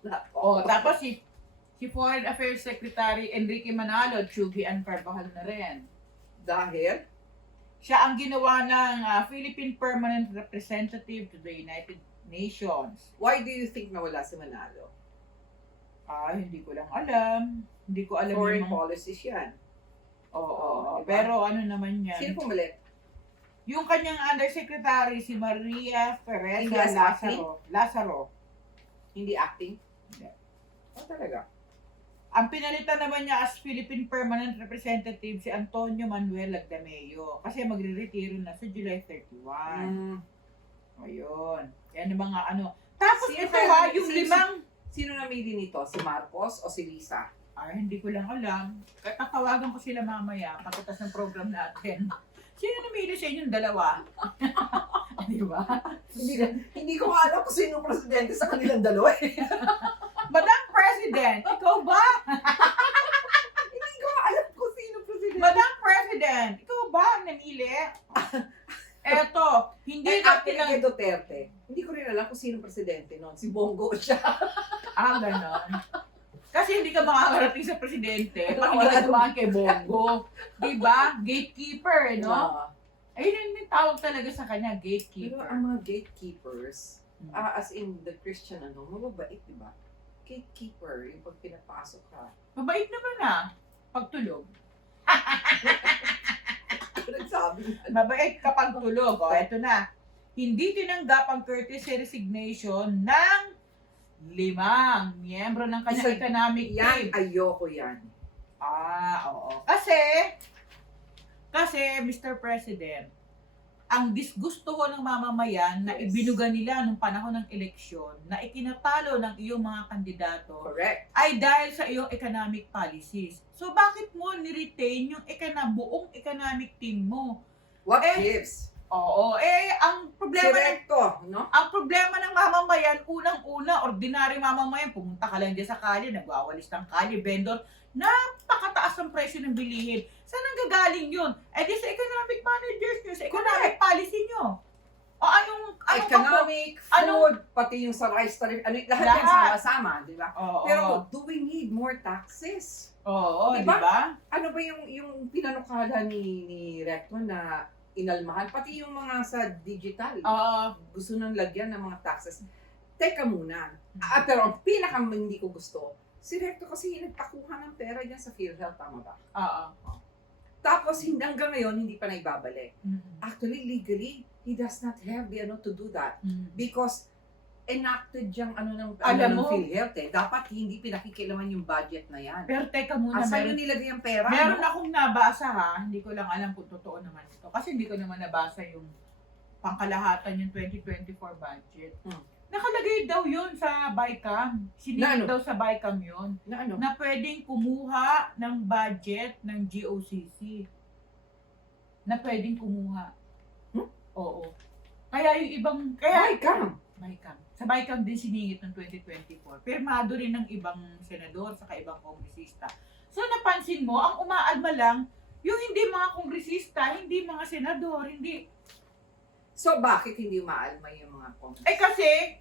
not talk. Tapos si Foreign Affairs Secretary Enrique Manalo, Chugian Carvajal na rin. Dahil, Siya ang ginawa ng Philippine Permanent Representative to the United Nations. why do you think nawala si Manalo? Hindi ko lang alam. Hindi ko alam Foreign yung mga... policies yan. Oo. Diba? Pero ano naman yan? Sino pumalit? Yung kanyang undersecretary, si Maria Hindi Teresa as acting? Lazaro. Hindi acting? Hindi. Talaga? Ang pinalitan naman niya as Philippine Permanent Representative si Antonio Manuel Lagdameo kasi magre-retiro na sa July 31. Ayun. Yan ang mga ano. Tapos Sino ito kaya- yung sino- limang... Sino namili nito? Si Marcos o si Lisa? Hindi ko lang alam. Tatawagan ko sila mamaya pagkatas ng program natin. Sino namili sa inyong dalawa? Di ba? Hindi ko nga alam kung sino presidente sa kanilang dalawa eh. Madam President, ikaw ba? Hindi ko nga alam kung sino presidente. Madam President, ikaw ba ang namili? Eto, hindi Acting natin kay Duterte. Hindi ko rin alam kung sino presidente noon. Si Bongo siya. ganon. Kasi hindi ka makakarating sa presidente pag Wala hindi ka naman. dumaan kay Bongo. Diba? Gatekeeper, no? Ayun yung tawag talaga sa kanya, Pero gatekeeper. ang mga gatekeepers, as in the Christian mababait, di ba? Gatekeeper, yung pag pinapasok ka. Mabait naman pagtulog. Nagsabi. Mabait kapag tulog. Eto na. Hindi tinanggap ang courtesy resignation ng 5 miyembro ng kanyang Isa- economic Yan, team. ayoko yan. Oo. Kasi, Mr. President, ang disgusto ko ng mamamayan na Yes. ibinuga nila nung panahon ng eleksyon na ikinatalo ng iyong mga kandidato Correct. ay dahil sa iyong economic policies. So bakit mo ni-retain yung buong economic team mo? What Eh, gives? Ang Si problema Recto, no? ang problema ng mamamayan, unang-una, ordinaryong mamamayan, pumunta ka lang dyan sa kalye, nagwawalis ng kalye, vendor, napakataas ang presyo ng bilihin. Saan ang gagaling yun? Di sa economic managers nyo, sa economic policy nyo. O anong Economic, food, pati yung sa rice tariff, lahat yan Lahat. sama-sama, di ba? Oo. Pero do we need more taxes? Oo, Diba? di ba? Ano ba yung pinanukala ni Recto na inalmahan? Pati yung mga sa digital. Oo. Gusto nang lagyan ng mga taxes. Teka muna. Pero ang pinakang hindi ko gusto, si Recto kasi nagpakuha ng pera dyan sa PhilHealth, tama ba? Oo. Tapos hanggang ngayon, hindi pa naibabalik. Mm. Actually, legally, he does not have the to do that. Mm. Because enacted yung ng Alam mo- PhilHealth eh. Dapat hindi pinakikilaman yung budget na yan. Pero teka muna, Asan meron, yung nilagay ang pera? meron no? akong nabasa hindi ko lang alam kung totoo naman ito. Kasi hindi ko naman nabasa yung pangkalahatan yung 2024 budget. Nakalagay daw yun sa BICAM. Na Sinilip ano? daw sa BICAM yun. Na ano? Na pwedeng kumuha ng budget ng GOCC. Na pwedeng kumuha. Oo. Kaya yung ibang... Why come? BICAM. Sa BICAM din siningit ng 2024. Pirmado rin ng ibang senador sa ibang kongresista. So napansin mo, ang umaalma lang, yung hindi mga kongresista, hindi mga senador, hindi... So bakit hindi umaalma yung mga comments? Kasi,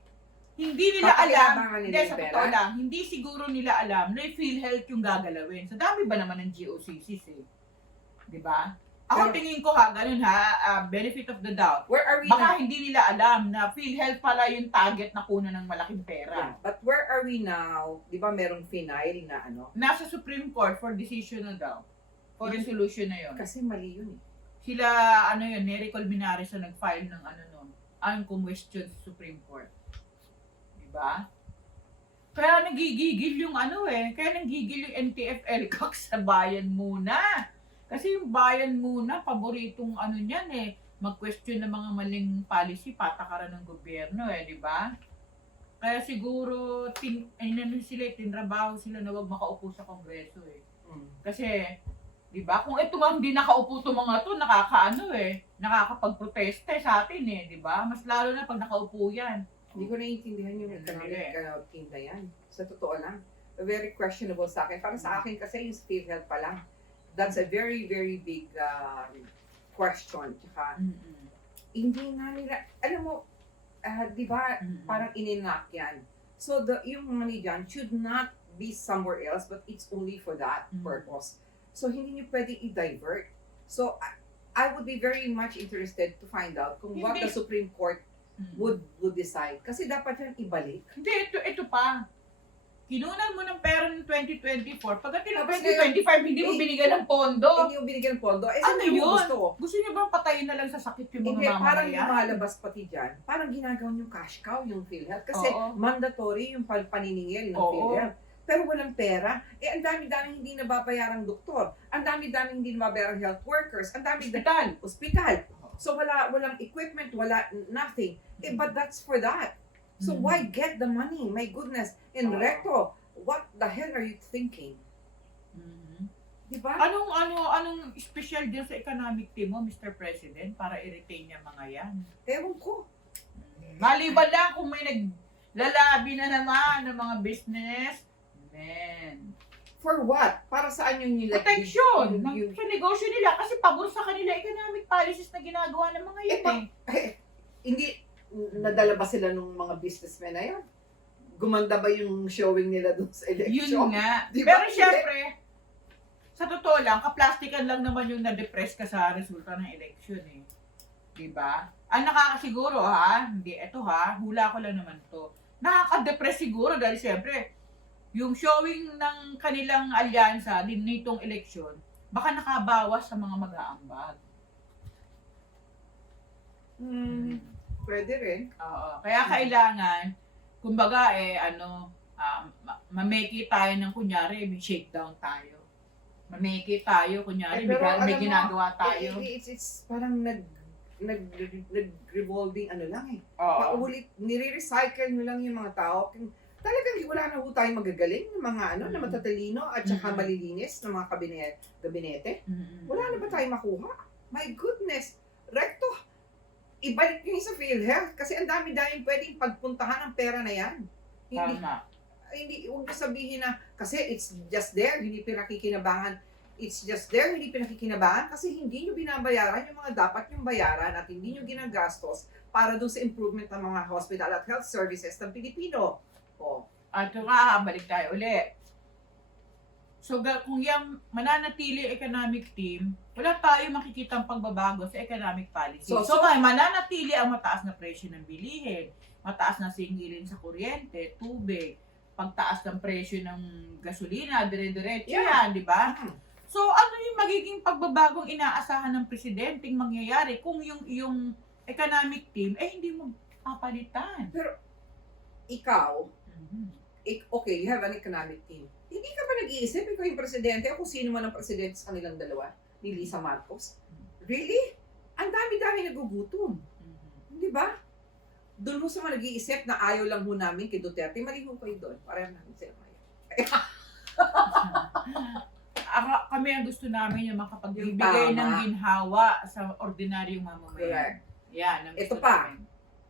hindi nila alam, Papakinabangan nila hindi, yung sa pera? totoo lang, hindi siguro nila alam na yung PhilHealth yung gagalawin. Sa dami ba naman ng GOCCs Di ba? Ako Pero- tingin ko ganun benefit of the doubt. Where are we Baka hindi nila alam na PhilHealth pala yung target na kuno ng malaking Yeah. pera. But where are are we now? Di ba merong final na ano? Nasa Supreme Court for decision na daw. For resolution na yun. Kasi mali yun eh. Sila, ano yun, Nery Colmenares na nag-file ng ano nun, ang question sa Supreme Court. Diba? Kaya nagigigil yung ano eh, kaya nagigigil yung NTF-L sa bayan muna. Kasi yung bayan muna, paboritong ano niyan eh, mag-question ng mga maling policy, patakaran ng gobyerno eh, di ba? Kaya siguro, tinrabaho sila na wag makaupo sa Kongreso eh. Kasi, di ba, kung ito nga hindi nakaupo itong mga to, nakakaano eh, nakakapagprotesta eh sa atin eh, di ba? Mas lalo na pag nakaupo yan. Hindi ko naiintindihan yung economic team na yan. Sa totoo lang. Very questionable sa akin. Para sa akin kasi yung state health pa lang. That's a very, very big question. Tsaka, hindi na nila, alam mo, di ba, parang ininak yan. So, yung money dyan should not be somewhere else, but it's only for that purpose. So, hindi nyo pwede i-divert. So, I would be very much interested to find out kung what the Supreme Court would decide. Kasi dapat yan ibalik. Hindi, ito pa. Kinunan mo ng pera ng 2024, pagdating ng Tapos 2025, hindi mo binigyan ng pondo. Hindi yung binigyan ng pondo. Eh, Ano saan mo yun? gusto ko? Gusto niyo bang patayin na lang sa sakit yung Hindi, mga parang mamamayan? yung malabas pati dyan, parang ginagawa yung cash cow, yung PhilHealth. Kasi Oo. mandatory yung paniningil ng Oo. PhilHealth. Pero walang pera. Eh, ang dami-daming hindi nababayarang doktor. Ang dami-daming hindi nababayarang health workers. Ang dami-daming ospital. So, walang equipment, nothing. Eh, but that's for that. So, why get the money? My goodness. And Recto, what the hell are you thinking? Diba? Anong special din sa economic team mo, Mr. President, para i-retain niya mga yan? Ewan ko. Maliban lang kung may naglalabi na naman ng mga business, men. For what? Para saan yung nila? Protection sa negosyo nila kasi pabor sa kanila economic policies na ginagawa ng mga yun Hindi, nadala ba sila ng mga businessmen na yun? Gumanda ba yung showing nila dun sa election? Yun nga. Di ba? Pero syempre, sa totoo lang, kaplastikan lang naman yung na-depress ka sa resulta ng election eh. Diba? Ang nakakasiguro ha, hindi, eto ha, hula ko lang naman to. Nakaka-depress siguro dahil syempre, yung showing ng kanilang alyansa din nitong eleksyon, baka nakabawas sa mga mag-aambag. Pwede rin. Oo. Kaya kailangan, kumbaga mameki tayo ng kunyari, may shakedown tayo. Mameki tayo, kunyari, pero may alam mo, ginagawa tayo. It's parang nag-revolving ano lang eh. Oo. Paulit, nire-recycle nyo lang yung mga tao. Talagang wala na ho tayong magagaling ng mga na matatalino at saka malilinis ng mga gabinete. Wala na ba tayong makuha? My goodness! Recto, ibalik nyo sa PhilHealth kasi ang dami-daming pwedeng pagpuntahan ng pera na yan. Hindi, huwag na sabihin na kasi it's just there, hindi pinakikinabangan. It's just there, hindi pinakikinabangan kasi hindi nyo binabayaran yung mga dapat yung bayaran at hindi nyo ginagastos para doon sa improvement ng mga hospital at health services ng Pilipino. At nga, balik tayo ulit. So, kung yung mananatili economic team, wala tayo makikitang pagbabago sa economic policy. So mananatili ang mataas na presyo ng bilihin, mataas na singilin sa kuryente, tubig, pagtaas ng presyo ng gasolina, dire-diretso yan, di ba? So, ano yung magiging pagbabagong inaasahan ng presidenteng mangyayari kung yung economic team, hindi mo papalitan? Pero, ikaw, okay, you have an economic team. Hindi ka ba nag-iisip ikaw yung presidente o kung sino man ang presidente sa kanilang dalawa? Ni Lisa Marcos? Really? Ang dami-dami nagugutom. Di ba? Doon mo sa mga nag-iisip na ayaw lang ho namin kay Duterte, mali ho kayo doon. Parang namin sila ngayon. Kami ang gusto namin yung makapagbibigay ng ginhawa sa ordinaryong mamamayan. Correct. Yan. Ito pa,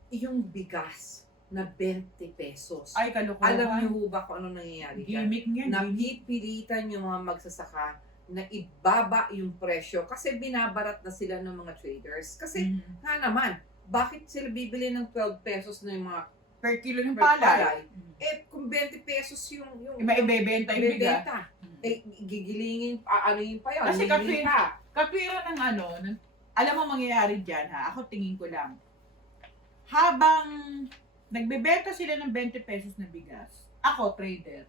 yung bigas na 20 pesos. Ay, kalokohan. Alam niyo ho ba kung ano nangyayari dyan? Gimmick niya. Napipilitan yung mga magsasaka na ibaba yung presyo kasi binabarat na sila ng mga traders. Kasi nga naman, bakit sila bibili ng 12 pesos na yung mga Per kilo ng per palay. Eh, kung 20 pesos yung Maibebenta yung bigas. bebenta, eh, gigilingin, aanuhin pa yun. Kasi lilin pa. Kapira ng alam mo mangyayari dyan ha, ako tingin ko lang. Habang nagbebenta sila ng 20 pesos na bigas, ako, trader,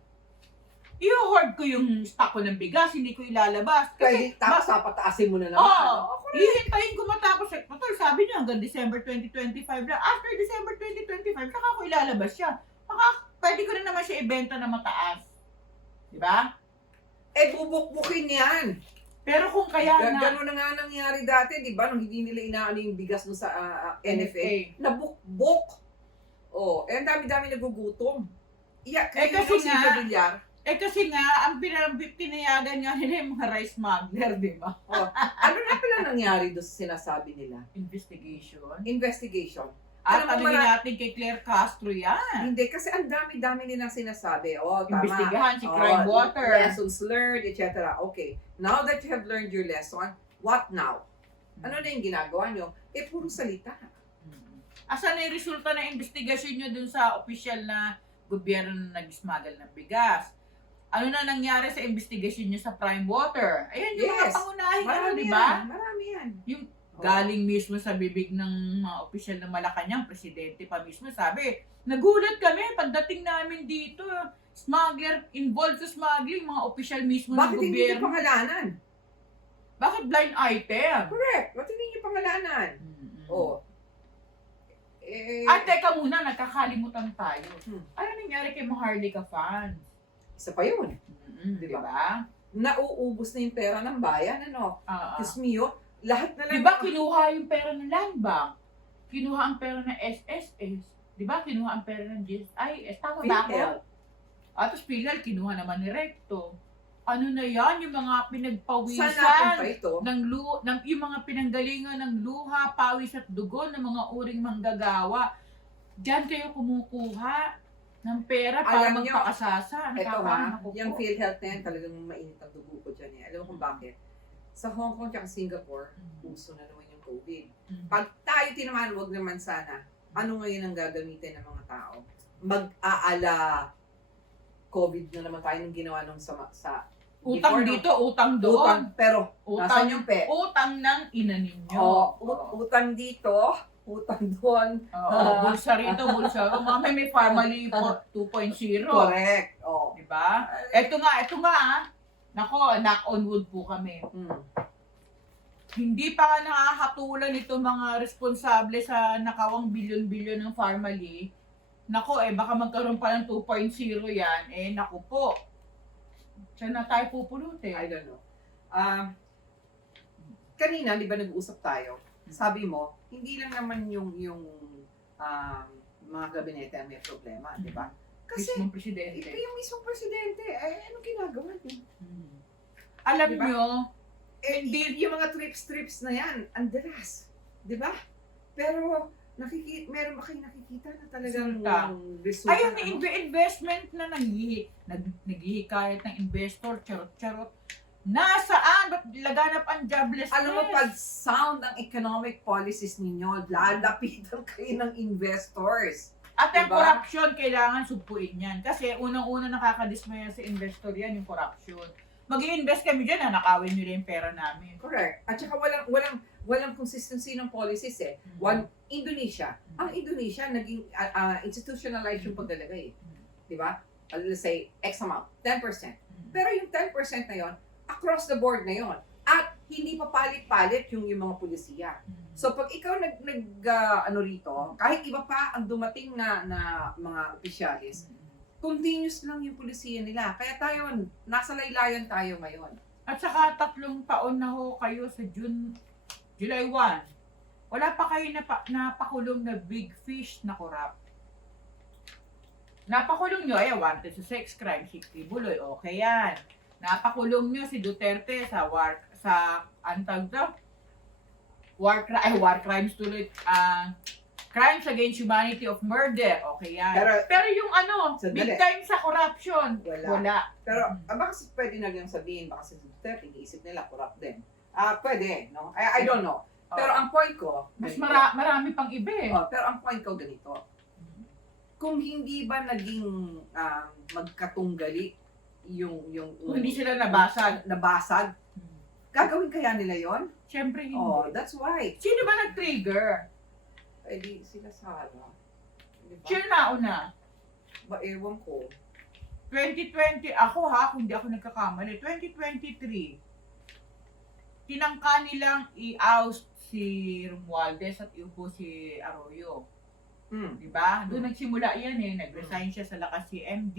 i-hoard ko yung stock ko ng bigas, hindi ko ilalabas. Pwede, tapos papataasin mo na naman. Oo, hihintayin ko matapos. Patol, sabi niya hanggang December 2025 lang. After December 2025, saka ko ilalabas siya. Pwede ko rin naman siya ibenta na mataas. Diba? Eh, bubuk-bukin yan. Pero kung kaya na... Gano'n na nga nangyari dati, di ba? Nung hindi nila inaano yung bigas mo sa NFA. Nabukbok. Oh, eh, ang dami-dami nagugutom. Yeah, kasi nga, sa bilyar. kasi nga, ang pinayagan nga nila yung mga rice smuggler, di ba? Oh, ano na pala nangyari doon sa sinasabi nila? Investigation. Investigation. At Alam mo, tanungin natin kay Claire Castro yan. Hindi, kasi ang dami-dami nilang sinasabi. Oh, tama. Imbestigahan si Crime Water. Lessons learned, etc. Okay, now that you have learned your lesson, what now? Ano na yung ginagawa nyo? Eh, puro salita. Asan na yung resulta ng investigasyon nyo dun sa opisyal na gobyerno na nag-smuggle ng bigas? Ano na nangyari sa investigasyon nyo sa Prime Water? Ayan yung mga Yes. pangunahing Marami di ba? yan. Marami yan. Yung Oh. galing mismo sa bibig ng mga opisyal ng Malacanang, presidente pa mismo, sabi, nagulat kami pagdating namin dito, smuggler, involved sa smuggling, mga opisyal mismo Bakit ng hindi nyo gobyerno. pangalanan? Bakit blind item? Correct. Bakit hindi nyo pangalanan? Oh. Eh, At teka muna, nagkakalimutan tayo. Hmm. Ano nangyari kay Maharlika Funds? isa pa yun. Di Diba? ba? Nauubos na yung pera ng bayan, ano? Diyos mio, lahat na lang. Di ba kinuha yung pera ng Land Bank? Kinuha ang pera ng SSS. Di ba kinuha ang pera ng GSIS? Tama ba ako? PhilHealth. At tapos PhilHealth, kinuha naman ni Recto. Ano na yan? Yung mga Saan pinagpawisan napunta ito? yung mga pinanggalingan ng luha, pawis at dugo ng mga uring manggagawa. Diyan kayo kumukuha ng pera para Alam nyo, magpakasasa. Ito ha, Naku po. yung PhilHealth na yan, talagang mainit ang dugo ko dyan eh. Alam mo kung bakit? Sa Hong Kong at Singapore, uso na naman yung COVID. Pag tayo tinamaan, wag naman sana, ano ngayon ang gagamitin ng mga tao? Mag-aala COVID na naman tayo nung ginawa nung sa Utang before, dito, utang doon. utang, pero Utang, nasaan yung pe? utang ng ina ninyo. Utang dito, utang doon. Bulsa rito, bulsa. Mamaya may family 2.0. Correct. Oh. Diba? Ito nga. Nako, knock on wood po kami. Hindi pa nga nakakatulan ito mga responsable sa nakawang bilyon-bilyon ng Farmally. Nako, baka magkaroon pa ng 2.0 yan. Naku po. Saan na tayo pupulutin? I don't know. Kanina, di ba nag-usap tayo? Sabi mo, hindi lang naman yung mga gabinete ang may problema, di ba? Kasi Mismong presidente. yung mismong presidente, anong ginagawa niya? Alam Diba? nyo, Hindi, yung mga trips na yan, ang dalas. Di ba? Pero, meron ba kayo nakikita na talagang resulta? ayun, investment na naghihikayat ng investor, charot-charot. Nasaan? Ba't laganap ang joblessness? Alam mo, pag sound ang economic policies ninyo, lalapitan kayo ng investors. At ang Diba? corruption, kailangan sugpuin yan. Kasi unang-una nakakadismaya sa investor yan, yung corruption. Mag-i-invest kami dyan, nakawin nyo rin yung pera namin. Correct. At saka walang consistency ng policies eh. Indonesia. Ang Indonesia, naging institutionalized yung paglalagay. Di ba? Let's say, X amount, 10%. Pero yung 10% na yon, across the board na yon. At hindi pa palit-palit yung mga pulisiya. So pag ikaw ano rito, kahit iba pa ang dumating na mga opisyalis, continuous lang yung pulisiya nila. Kaya tayo, nasa laylayan tayo ngayon. At saka 3 taon na ho kayo sa July 1. Wala pa kayo napakulong na big fish na corrupt. Napakulong nyo, wanted sa sex crime, si Kibuloy, okay yan. Napakulong nyo si Duterte sa war crimes tuloy, crimes against humanity of murder, okay yan. Pero yung big time sa corruption, wala. Pero baka pwede na lang sabihin, baka si Duterte, iisip nila, corrupt din. Pwede, no? I don't know. Pero ang point ko, mas marami pang iba eh. Pero ang point ko ganito, kung hindi ba naging magkatunggali kung hindi sila nabasag, gagawin kaya nila yon? Siyempre hindi. That's why. Sino ba nag-trigger? Di sila Sara. Diba? Sino nauna? Ewan ko. 2020, ako ha, kung di ako nagkakamali, 2023, tinangka nilang i-oust si Romualdez at iupo si Arroyo. Diba? Doon nagsimula yan eh. Nag-resign siya sa lakas si MD,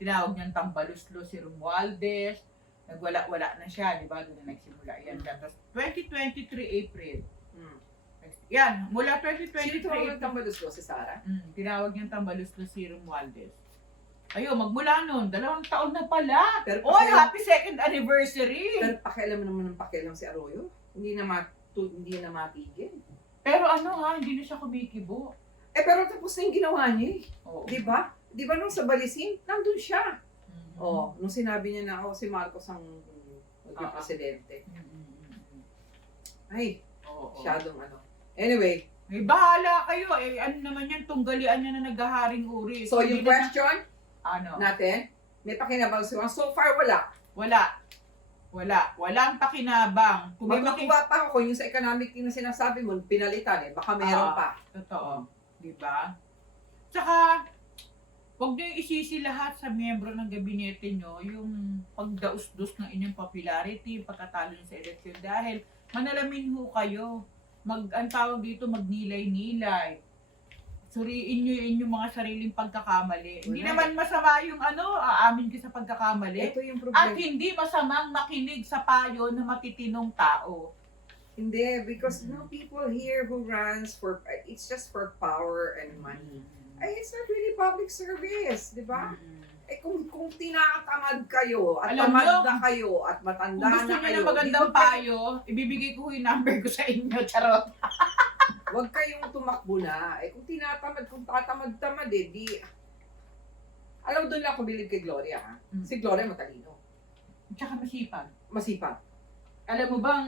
tinawag niyang tambaluslo si Romualdez, nagwala-wala na siya, diba? Doon na nagsimula yan. Tapos 2023 April. Yan, mula 2023 Sino ito April. ang tambaluslo si Sarah? Tinawag niyang tambaluslo si Romualdez. Ayun, magmula noon, 2 taon na pala. Pero Oy, happy second anniversary! Pero pakialam naman ng pakialam si Arroyo. Hindi na matigil. Pero ano ha, hindi na siya kumikibo. Pero tapos na yung ginawa niya eh. Oo. Di ba? Di ba nung sa Balisin, nandun siya. Mhm. Nung sinabi niya na, si Marcos ang maging presidente. Ay, Oo. masyadong ano. Anyway, May bahala kayo eh. Ano naman yan, tunggalian niya na naghaharing uri. so yung Hindi na- question Ano? natin, may pakinabang siya. So far, wala. Wala. Walang pakinabang. Kung may Magkukuha pa ako yung sa economic team na sinasabi mo, pinalitan eh. Baka meron pa. Totoo. Di ba? Tsaka, huwag niyo isisi lahat sa miyembro ng gabinete niyo yung pagdaus-dus ng inyong popularity, pagkatalo niyo sa eleksyon. Dahil manalamin ho kayo. Ang tawag dito, magnilay-nilay. Suriin niyo yung inyong mga sariling pagkakamali. Hindi Wala. naman masama yung aamin ka sa pagkakamali. Ito yung At problema. hindi masamang makinig sa payo ng matitinong tao. Hindi, because no people here who runs for, it's just for power and money. Ay, it's not really public service, di ba? Kung tinatamad kayo, at Alam tamad nyo, na kayo, at matanda Kung gusto na niyo kayo, ng magandang di ba payo, ibibigay ko yung number ko sa inyo, charot. Huwag kayong tumakbo na. Kung tinatamad, kung tatamad-tamad di... Alam mo, doon lang ako bilib kay Gloria, ha? Si Gloria matalino. Tsaka masipag. Masipag. Alam mo bang,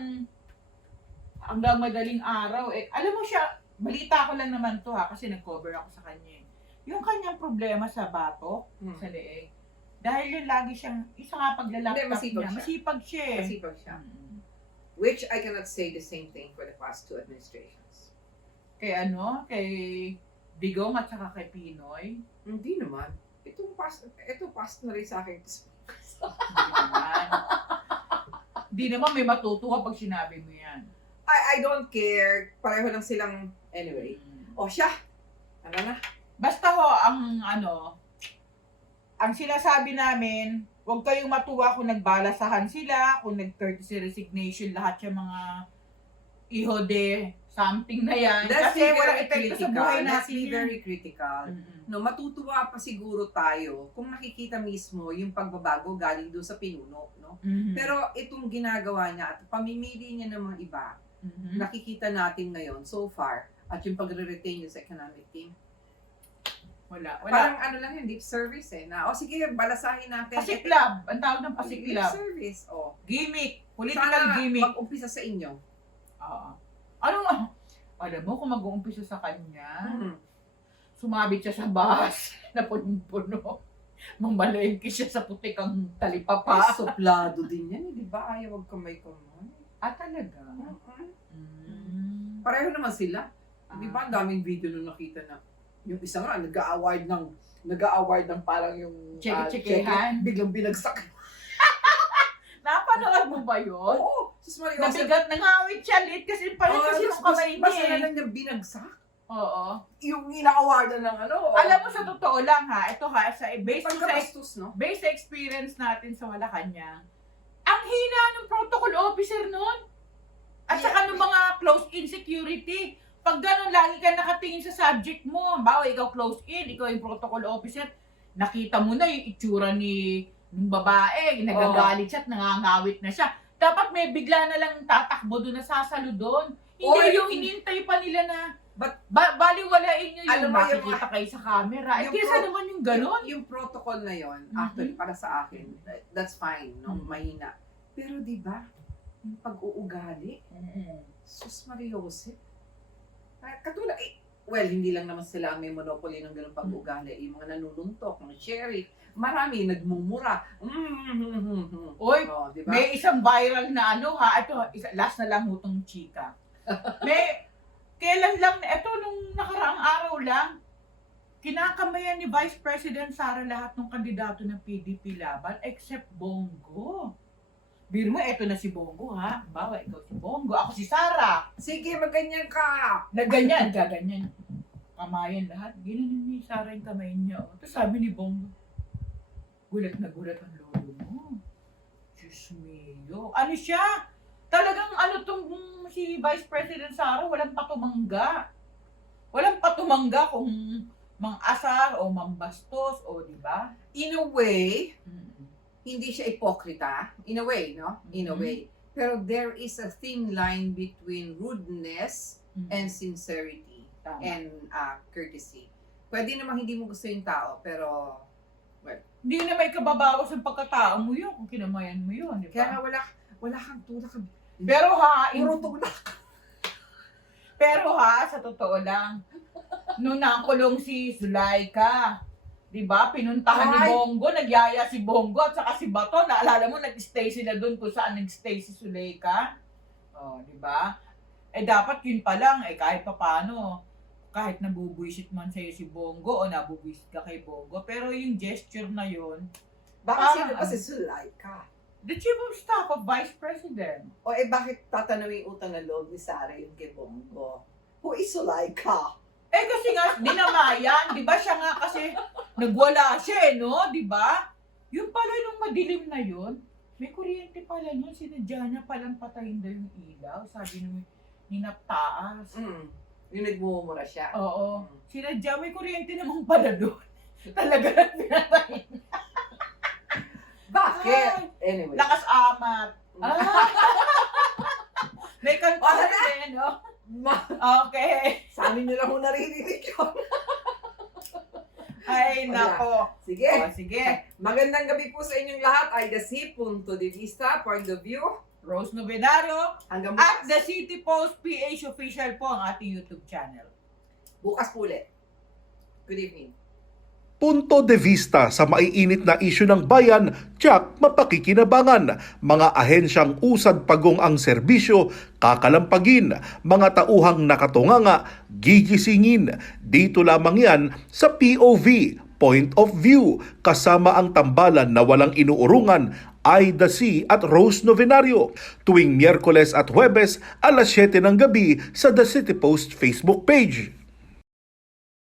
hanggang madaling araw, alam mo siya, balita ko lang naman to ha, kasi nag-cover ako sa kanya. Yung kanyang problema sa batok, sa leeg, dahil yun lagi siyang, isa nga paglalaptop Hindi, masipag niya, siya. masipag siya eh. Masipag siya. Which I cannot say the same thing for the past 2 administrations. Kay Digong at saka kay Pinoy. Hindi naman. Ito past na rin sa akin. Hindi naman. Hindi naman may matutuwa pag sinabi mo yan. I don't care. Pareho lang silang, anyway. Siya. Ano na? Basta ho, ang sinasabi namin, huwag kayong matuwa kung nagbalasahan sila, kung nag-courtesy resignation, lahat yung mga iho de something na yan. Let's Kasi be walang very epekto sa critical. buhay Let's natin be yan. very critical. No, matutuwa pa siguro tayo kung nakikita mismo yung pagbabago galing doon sa pinuno, no? Pero itong ginagawa niya at pamimili niya ng mga iba, nakikita natin ngayon so far at yung pagre-retain niya sa economic team. Wala. Parang ano lang yun, lip service eh. Na, sige, balasahin natin. Pasiklab. Ang tawag ng Lip pasiklab. service, Gimmick. Political Sana gimmick. mag-umpisa sa inyo. Oo. Alam mo kung mag-uumpisa sa kanya, sumabit siya sa bus na punong-puno. Mamalengke siya sa putikang talipapa. Suplado din yan, di ba? Ayaw magkamay-kamay. Talaga? Pareho naman sila. Di ba, ang daming video nung nakita na yung isa nga, nag-a-award ng parang yung Check-checkehan. biglang binagsak. Napanood mo ba yun? Oo! Sus Maria Jose. Nabigat, nangawit siya lit kasi palit kasi yung kamay niya Basta eh. na lang niya binagsak. Oo. Yung ina-awardan ng ano. Alam mo sa totoo lang ha, ito ha, Pagkabastos, no? based sa experience natin sa Malacanang, ang hina ng protocol officer nun. At saka ng mga close-in security. Pag gano'n, lagi ka nakatingin sa subject mo. Bawa, ikaw close-in, ikaw yung protocol officer. Nakita mo na yung itsura ng babae, nagagalit siya at nangangawit na siya. Dapat may bigla na lang tatakbo doon, nasasalo doon. Hindi yung inintay pa nila na baliwalain nyo Alam yung mo yung makikita kayo sa camera. yung Kesa naman yung gano'n. Yung protocol na yon, actually, para sa akin, that's fine, no? Mahina. Pero di ba, yung pag-uugali, sus Maria Jose. Katulad, well, hindi lang naman sila may monopoly ng ganung pag-uugali. Yung mga nanununtok, mga sheriff, marami nagmumura. Oy, diba? may isang viral na ito, last na lang hutong chika. Kailan lang, ito nung nakaraang araw lang, kinakamayan ni Vice President Sara lahat ng kandidato ng PDP laban except Bongo. Biro mo, eto na si Bongo ha. Bawa, ikaw si Bongo, ako si Sara. Sige, maganyan ka. Na ganyan, gaganyan. Kamayan lahat. Ginanon ni Sara yung kamay niya. Oh. Tapos sabi ni Bongo, gulat na gulat ang lolo mo. Diyos mio. Ano siya? Talagang ano tong si Vice President Sara, walang patumangga. Walang patumangga kung mang-asar o mang-bastos o di ba? In a way, Mm. hindi siya ipokrita. In a way, no? In a Mhm. way. Pero there is a thin line between rudeness Mm. and sincerity Tama. and courtesy. Pwede namang hindi mo gusto yung tao, pero Hindi na may kababawas ang pagkatao mo yun kung kinamayan mo yun, di kaya ba? wala kang tulak. Pero ha, Puro tulak. pero ha, sa totoo lang, nung nakulong si Zulaika, di ba, pinuntahan ni Ay! Bongo, nagyaya si Bongo at saka si Bato, naalala mo, nag-stay sila doon kung saan nag-stay si Zulaika. Oh, di ba? Eh dapat yun pa lang, eh kahit pa paano, kahit nabubuisit man sa'yo si Bongo o nabubuisit ka kay Bongo, pero yung gesture na yun, Bakit Ah, sino ba ah. si Zulaika? the chief of staff of Vice President. O bakit tatanawin utang na loob ni Sara yung kay Bongo? Who is Zulaika? Eh kasi nga, dinamayan, di ba siya nga kasi nagwala siya no, di ba? Yung pala nung madilim na yun, may kuryente pala nun, sinadya na palang patayin daw yung ilaw, sabi nung ninaptaas. Yung nagmumura siya. Oo, sinadya, may kuryente namang pala doon. Talaga na pinatayin. Bakit? Ay, Anyway. lakas amat. Ah. May kanta Wala. rin, no? Ma- Okay. sa amin nyo lang ho naririnig yun. Ay, Wala. nako. Sige. O, sige. Magandang gabi po sa inyong lahat. Ay si Punto de Vista, Point of View. Rose Novenario, Hanggang at bukas. The City Post PH Official po ang ating YouTube channel. Bukas po ulit. Good evening. Punto de vista sa maiinit na isyu ng bayan, tiyak mapakikinabangan. Mga ahensyang usad pagong ang serbisyo, kakalampagin. Mga tauhang nakatunganga, gigisingin. Dito lamang yan sa POV, Point of View. Kasama ang tambalan na walang inuurungan, Ida C. at Rose Novenario. Tuwing Miyerkules at Huwebes, alas 7 ng gabi sa The City Post Facebook page.